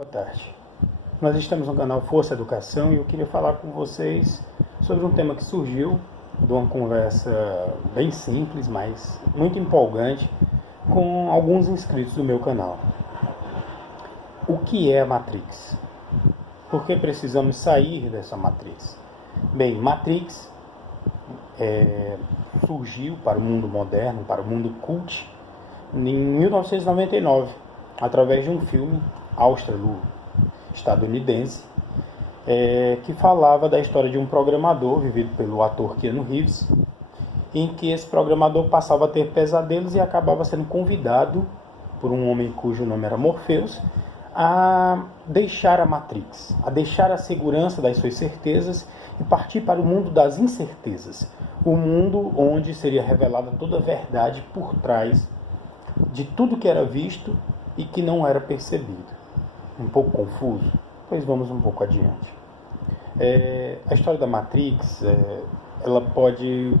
Boa tarde. Nós estamos no canal Força Educação e eu queria falar com vocês sobre um tema que surgiu de uma conversa bem simples, mas muito empolgante, com alguns inscritos do meu canal. O que é a Matrix? Por que precisamos sair dessa Matrix? Bem, Matrix surgiu para o mundo moderno, para o mundo cult, em 1999, através de um filme estadunidense, que falava da história de um programador, vivido pelo ator Keanu Reeves, em que esse programador passava a ter pesadelos e acabava sendo convidado por um homem cujo nome era Morpheus a deixar a Matrix, a deixar a segurança das suas certezas e partir para o mundo das incertezas, o mundo onde seria revelada toda a verdade por trás de tudo que era visto e que não era percebido. Um pouco confuso? Pois vamos um pouco adiante. A história da Matrix, ela pode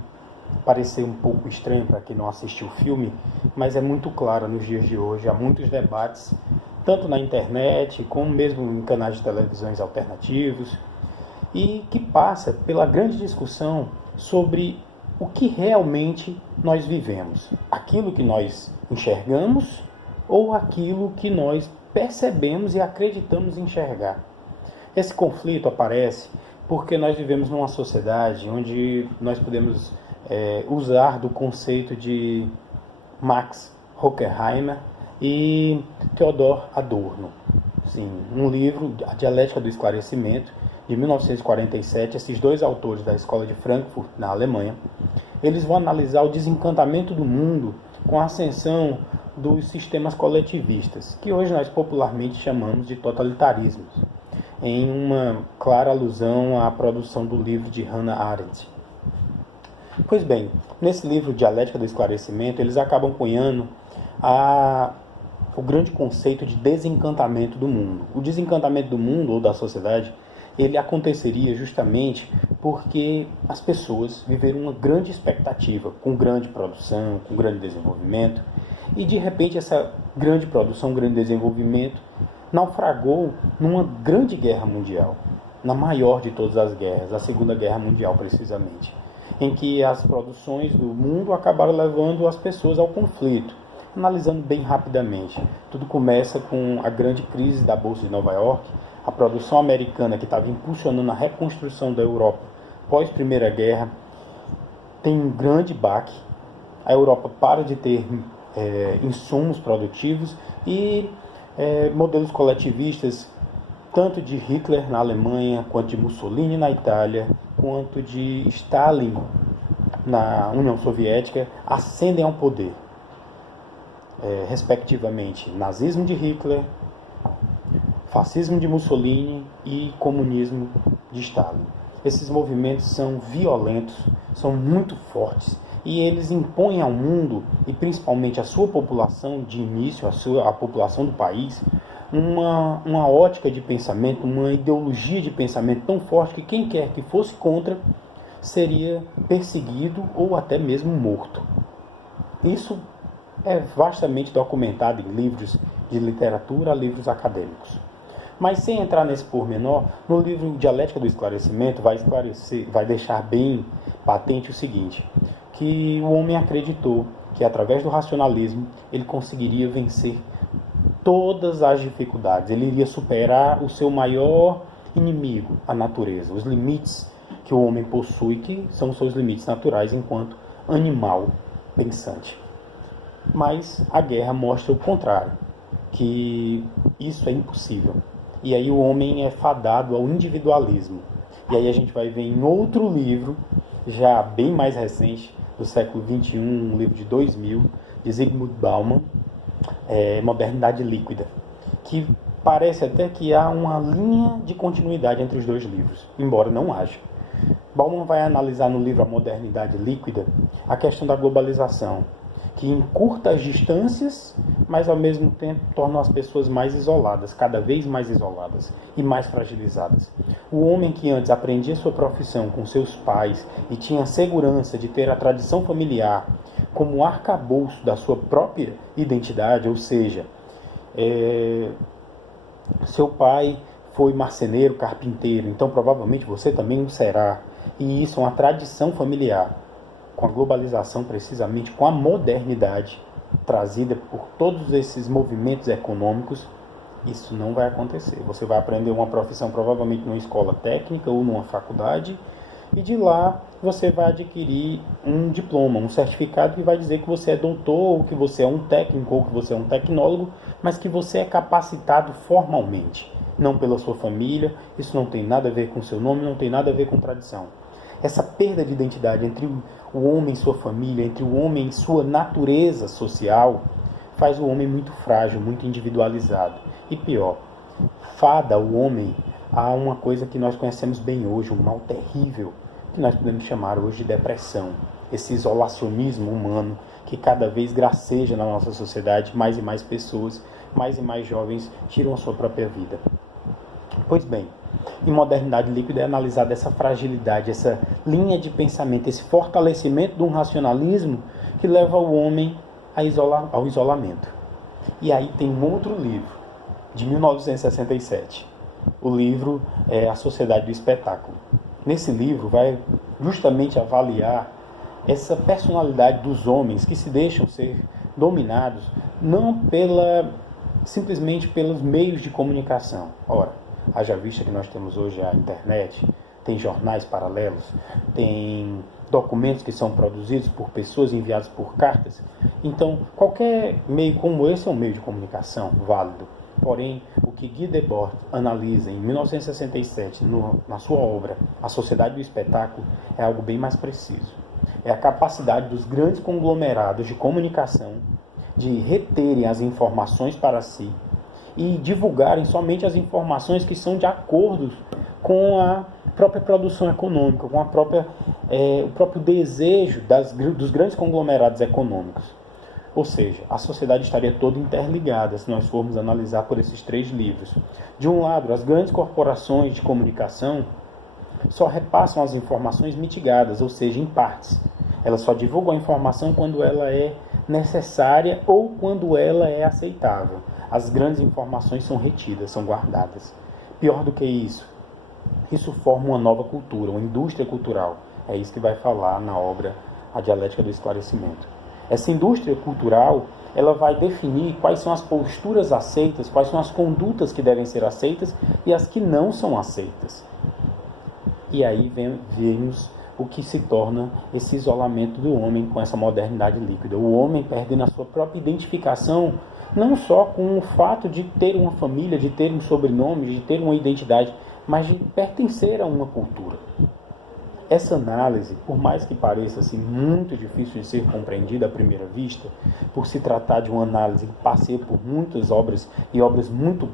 parecer um pouco estranha para quem não assistiu o filme, mas é muito clara nos dias de hoje. Há muitos debates, tanto na internet, como mesmo em canais de televisões alternativos, e que passa pela grande discussão sobre o que realmente nós vivemos. Aquilo que nós enxergamos ou aquilo que nós percebemos e acreditamos enxergar. Esse conflito aparece porque nós vivemos numa sociedade onde nós podemos usar do conceito de Max Horkheimer e Theodor Adorno. Sim, um livro, A Dialética do Esclarecimento, de 1947, esses dois autores da Escola de Frankfurt, na Alemanha, eles vão analisar o desencantamento do mundo com a ascensão dos sistemas coletivistas, que hoje nós popularmente chamamos de totalitarismos, em uma clara alusão à produção do livro de Hannah Arendt. Pois bem, nesse livro Dialética do Esclarecimento, eles acabam cunhando o grande conceito de desencantamento do mundo. O desencantamento do mundo ou da sociedade, ele aconteceria justamente porque as pessoas viveram uma grande expectativa, com grande produção, com grande desenvolvimento, e de repente essa grande produção, grande desenvolvimento, naufragou numa grande guerra mundial, na maior de todas as guerras, a Segunda Guerra Mundial precisamente, em que as produções do mundo acabaram levando as pessoas ao conflito. Analisando bem rapidamente, tudo começa com a grande crise da Bolsa de Nova York, a produção americana que estava impulsionando a reconstrução da Europa pós-Primeira Guerra tem um grande baque, a Europa para de ter insumos produtivos e modelos coletivistas, tanto de Hitler na Alemanha, quanto de Mussolini na Itália, quanto de Stalin na União Soviética, ascendem ao poder. Respectivamente, nazismo de Hitler, fascismo de Mussolini e comunismo de Stalin. Esses movimentos são violentos, são muito fortes e eles impõem ao mundo, e principalmente à sua população de início, a população do país, uma ótica de pensamento, uma ideologia de pensamento tão forte que quem quer que fosse contra seria perseguido ou até mesmo morto. Isso é vastamente documentado em livros de literatura, livros acadêmicos. Mas sem entrar nesse pormenor, no livro Dialética do Esclarecimento vai deixar bem patente o seguinte, que o homem acreditou que através do racionalismo ele conseguiria vencer todas as dificuldades, ele iria superar o seu maior inimigo, a natureza, os limites que o homem possui, que são seus limites naturais enquanto animal pensante. Mas a guerra mostra o contrário, que isso é impossível. E aí o homem é fadado ao individualismo. E aí a gente vai ver em outro livro, já bem mais recente, do século XXI, um livro de 2000, de Zygmunt Bauman, Modernidade Líquida, que parece até que há uma linha de continuidade entre os dois livros, embora não haja. Bauman vai analisar no livro A Modernidade Líquida a questão da globalização, que encurta as distâncias, mas ao mesmo tempo torna as pessoas mais isoladas, cada vez mais isoladas e mais fragilizadas. O homem que antes aprendia sua profissão com seus pais e tinha a segurança de ter a tradição familiar como arcabouço da sua própria identidade, ou seja, Seu pai foi marceneiro, carpinteiro, então provavelmente você também o será. E isso é uma tradição familiar. Com a globalização, precisamente, com a modernidade trazida por todos esses movimentos econômicos, isso não vai acontecer. Você vai aprender uma profissão provavelmente numa escola técnica ou numa faculdade, e de lá você vai adquirir um diploma, um certificado que vai dizer que você é doutor, ou que você é um técnico, ou que você é um tecnólogo, mas que você é capacitado formalmente, não pela sua família. Isso não tem nada a ver com seu nome, não tem nada a ver com tradição. Essa perda de identidade entre o homem e sua família, entre o homem e sua natureza social, faz o homem muito frágil, muito individualizado. E pior, fada o homem a uma coisa que nós conhecemos bem hoje, um mal terrível, que nós podemos chamar hoje de depressão. Esse isolacionismo humano que cada vez graceja na nossa sociedade, mais e mais pessoas, mais e mais jovens tiram a sua própria vida. Pois bem, em Modernidade Líquida é analisada essa fragilidade, essa linha de pensamento, esse fortalecimento de um racionalismo que leva o homem ao isolamento. E aí tem um outro livro, de 1967. O livro é A Sociedade do Espetáculo. Nesse livro vai justamente avaliar essa personalidade dos homens que se deixam ser dominados não simplesmente pelos meios de comunicação. Ora, haja vista que nós temos hoje a internet, tem jornais paralelos, tem documentos que são produzidos por pessoas, enviados por cartas. Então, qualquer meio como esse é um meio de comunicação válido. Porém, o que Guy Debord analisa em 1967 na sua obra A Sociedade do Espetáculo é algo bem mais preciso. É a capacidade dos grandes conglomerados de comunicação de reterem as informações para si e divulgarem somente as informações que são de acordo com a própria produção econômica, com o próprio desejo dos grandes conglomerados econômicos. Ou seja, a sociedade estaria toda interligada se nós formos analisar por esses 3 livros. De um lado, as grandes corporações de comunicação só repassam as informações mitigadas, ou seja, em partes. Elas só divulgam a informação quando ela é necessária ou quando ela é aceitável. As grandes informações são retidas, são guardadas. Pior do que isso forma uma nova cultura, uma indústria cultural. É isso que vai falar na obra A Dialética do Esclarecimento. Essa indústria cultural, ela vai definir quais são as posturas aceitas, quais são as condutas que devem ser aceitas e as que não são aceitas. E aí vemos o que se torna esse isolamento do homem com essa modernidade líquida. O homem perdendo a sua própria identificação, não só com o fato de ter uma família, de ter um sobrenome, de ter uma identidade, mas de pertencer a uma cultura. Essa análise, por mais que pareça assim, muito difícil de ser compreendida à primeira vista, por se tratar de uma análise que passeia por muitas obras, e obras muito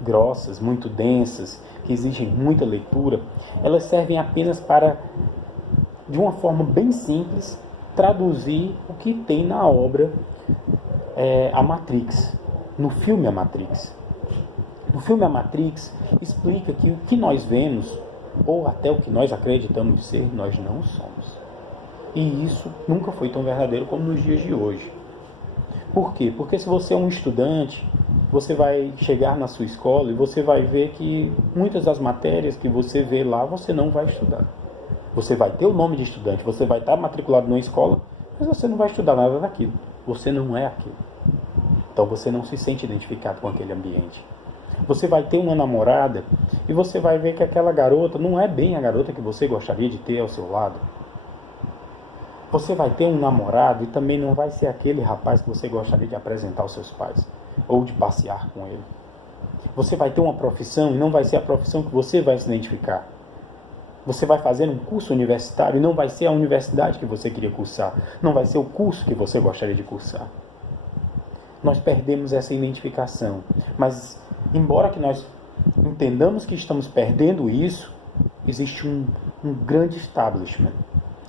grossas, muito densas, que exigem muita leitura, elas servem apenas para, de uma forma bem simples, traduzir o que tem na obra A Matrix, no filme A Matrix. No filme A Matrix, explica que o que nós vemos, ou até o que nós acreditamos ser, nós não somos. E isso nunca foi tão verdadeiro como nos dias de hoje. Por quê? Porque se você é um estudante, você vai chegar na sua escola e você vai ver que muitas das matérias que você vê lá, você não vai estudar. Você vai ter o nome de estudante, você vai estar matriculado numa escola, mas você não vai estudar nada daquilo. Você não é aquilo. Então você não se sente identificado com aquele ambiente. Você vai ter uma namorada e você vai ver que aquela garota não é bem a garota que você gostaria de ter ao seu lado. Você vai ter um namorado e também não vai ser aquele rapaz que você gostaria de apresentar aos seus pais ou de passear com ele. Você vai ter uma profissão e não vai ser a profissão que você vai se identificar. Você vai fazer um curso universitário e não vai ser a universidade que você queria cursar. Não vai ser o curso que você gostaria de cursar. Nós perdemos essa identificação. Mas, embora que nós entendamos que estamos perdendo isso, existe um grande establishment.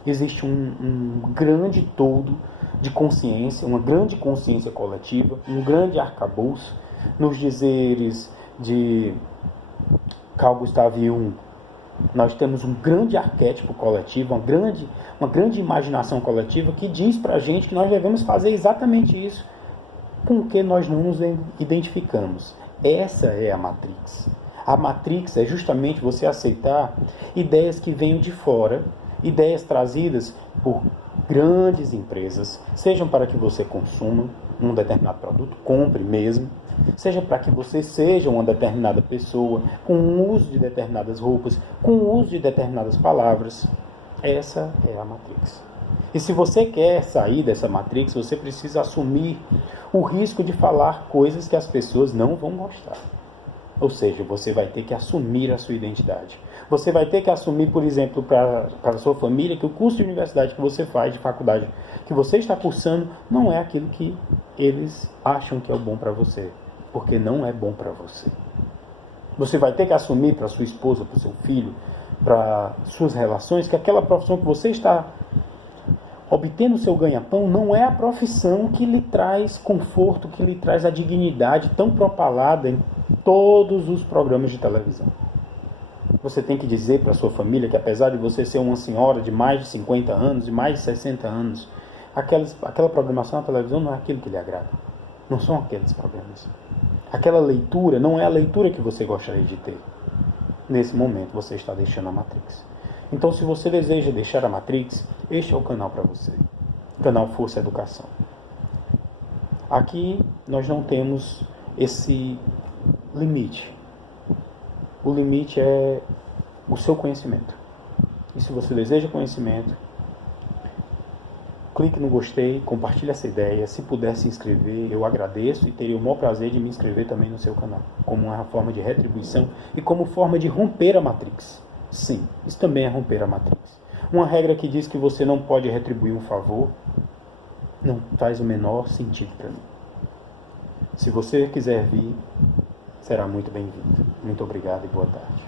Existe um grande todo de consciência, uma grande consciência coletiva, um grande arcabouço. Nos dizeres de Carl Gustav Jung, nós temos um grande arquétipo coletivo, uma grande imaginação coletiva que diz para a gente que nós devemos fazer exatamente isso com o que nós não nos identificamos. Essa é a Matrix. A Matrix é justamente você aceitar ideias que venham de fora, ideias trazidas por grandes empresas, sejam para que você consuma um determinado produto, compre mesmo, seja para que você seja uma determinada pessoa, com o uso de determinadas roupas, com o uso de determinadas palavras. Essa é a Matrix. E se você quer sair dessa Matrix, você precisa assumir o risco de falar coisas que as pessoas não vão gostar. Ou seja, você vai ter que assumir a sua identidade. Você vai ter que assumir, por exemplo, para a sua família, que o curso de universidade que você faz, de faculdade que você está cursando, não é aquilo que eles acham que é o bom para você. Porque não é bom para você. Você vai ter que assumir para sua esposa, para o seu filho, para suas relações, que aquela profissão que você está obtendo o seu ganha-pão não é a profissão que lhe traz conforto, que lhe traz a dignidade tão propalada em todos os programas de televisão. Você tem que dizer para a sua família que, apesar de você ser uma senhora de mais de 50 anos, de mais de 60 anos, aquela programação na televisão não é aquilo que lhe agrada. Não são aqueles programas. Aquela leitura não é a leitura que você gostaria de ter. Nesse momento você está deixando a Matrix. Então, se você deseja deixar a Matrix, este é o canal para você. O canal Força Educação. Aqui nós não temos esse limite. O limite é o seu conhecimento. E se você deseja conhecimento, clique no gostei, compartilhe essa ideia. Se puder se inscrever, eu agradeço e teria o maior prazer de me inscrever também no seu canal, como uma forma de retribuição e como forma de romper a Matrix. Sim, isso também é romper a Matrix. Uma regra que diz que você não pode retribuir um favor não faz o menor sentido para mim. Se você quiser vir, será muito bem-vindo. Muito obrigado e boa tarde.